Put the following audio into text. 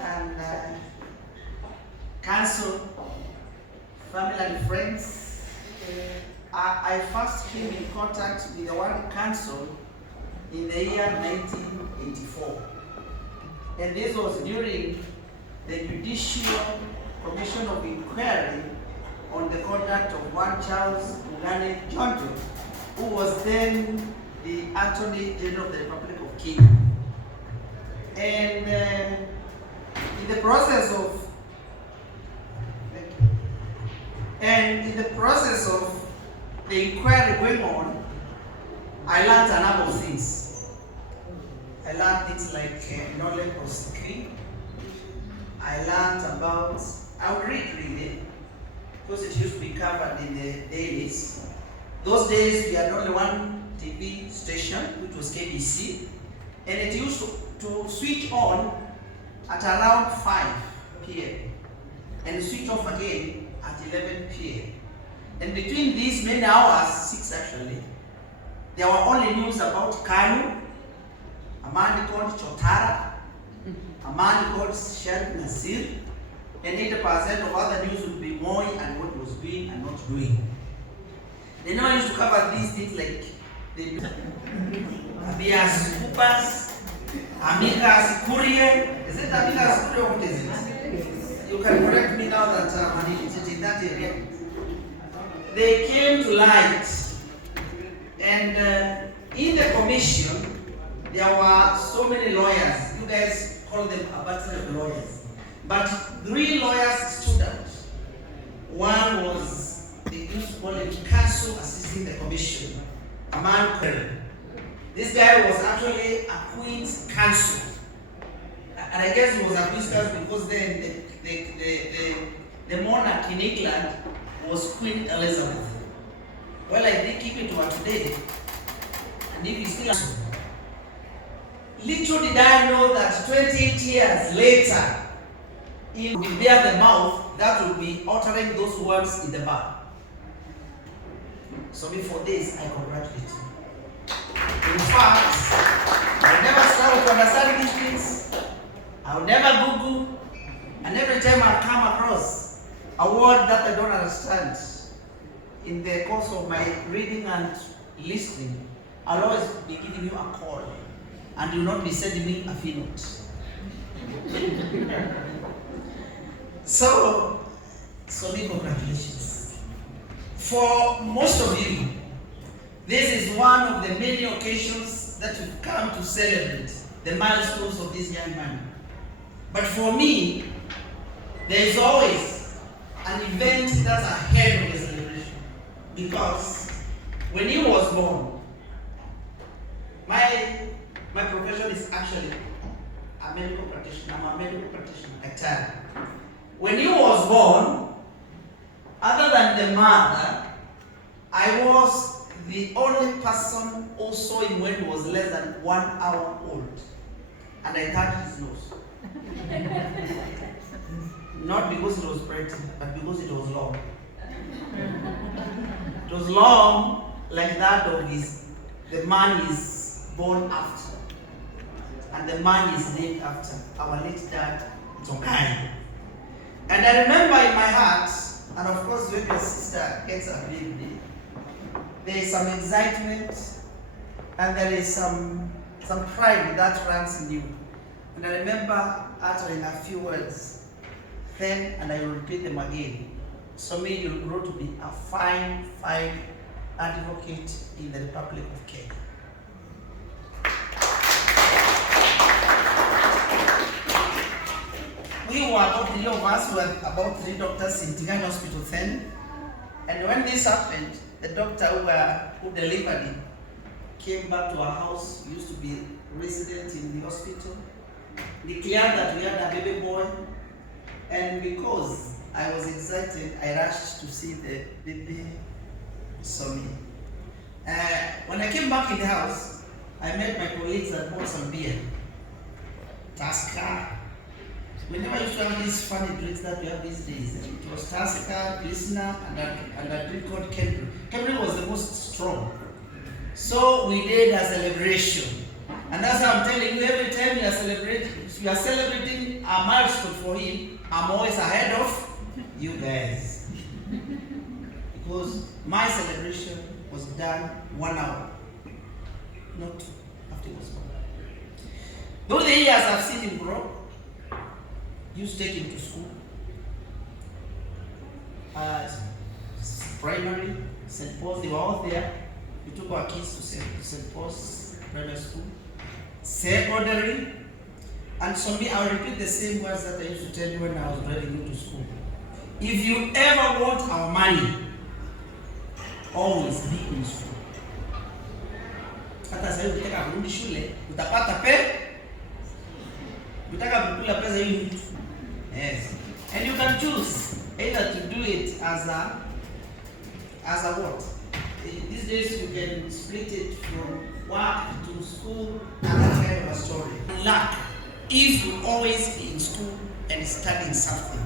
and council, family and friends. I first came in contact with the one council in the year 1984. And this was during the Judicial Commission of Inquiry on the conduct of one Charles Mugane Jonjo, who was then the Attorney General of the Republic of Kenya. And in the process of the inquiry going on, I learned a number of things. I learned things like knowledge of security. I learned about, I would read it, because it used to be covered in the dailies. Those days we had only one TV station, which was KBC, and it used to switch on at around 5 p.m. and switch off again at 11 p.m. And between these many hours, 6 actually, there were only news about Kanu, a man called Chotara, a man called Sharif Nasir, and 80% of other news would be Moi and what he was doing and not doing. They never used to cover these things like the Abias Coopers, Amigas Courier. Is it Amigas Courier or what is it? You can correct me now that I'm in that area. They came to light, and in the commission, there were so many lawyers. You guys call them a battle of lawyers. But 3 lawyers stood out. One was the youth college counsel assisting the commission, a man called. This guy was actually a queen's counsel. And I guess he was a queen's because then the monarch in England was Queen Elizabeth. Well, I did keep it to her today. And if you still little did I know that 28 years later, he will bear the mouth that will be uttering those words in the bar. So before this, I congratulate you. In fact, I never struggle to understand these things. I will never Google, and every time I come across a word that I don't understand in the course of my reading and listening, I'll always be giving you a call, and you will not be sending me a fee note. So many congratulations. For most of you, this is one of the many occasions that you've come to celebrate the milestones of this young man. But for me, there is always an event that's ahead of the celebration. Because when he was born, my profession is actually a medical practitioner. I'm a medical practitioner at time. When he was born, other than the mother, I was the only person who saw him when he was less than 1 hour old. And I touched his nose. Not because it was pretty, but because it was long. It was long like that of the man is born after. And the man is named after our late dad, Zonkai. And I remember in my heart, and of course when your sister gets a baby, there is some excitement and there is some pride that runs in you. And I remember uttering a few words then, and I will repeat them again. Somi, you'll grow to be a fine advocate in the Republic of Kenya. We were about 3 of us, were about 3 doctors in Tigani Hospital then. And when this happened, the doctor who delivered him came back to our house. He used to be resident in the hospital, declared that we had a baby boy. And because I was excited, I rushed to see the baby Somi. When I came back in the house, I met my colleagues and bought some beer. Tusker. We never used to have these funny drinks that we have these days. It was Tusker, Pilsner, and a drink called Kendrick. Kendrick was the most strong. So we did a celebration. And that's how I'm telling you, every time you are celebrating a milestone for him, I'm always ahead of you guys. Because my celebration was done 1 hour, not 2, after it was gone. Through the years I've seen him grow. Used to take him to school. Primary, St. Paul's, they were all there. We took our kids to St. Paul's Primary School. Secondary. And Somi, I'll repeat the same words that I used to tell you when I was driving you to school. If you ever want our money, always be in school. Hata sasa ukitaka kurudi shule, utapata utaka kukula pesa hii mtu. Yes. And you can choose either to do it as a what? These days you can split it from work to school and that kind of a story. Luck, if you always be in school and studying something.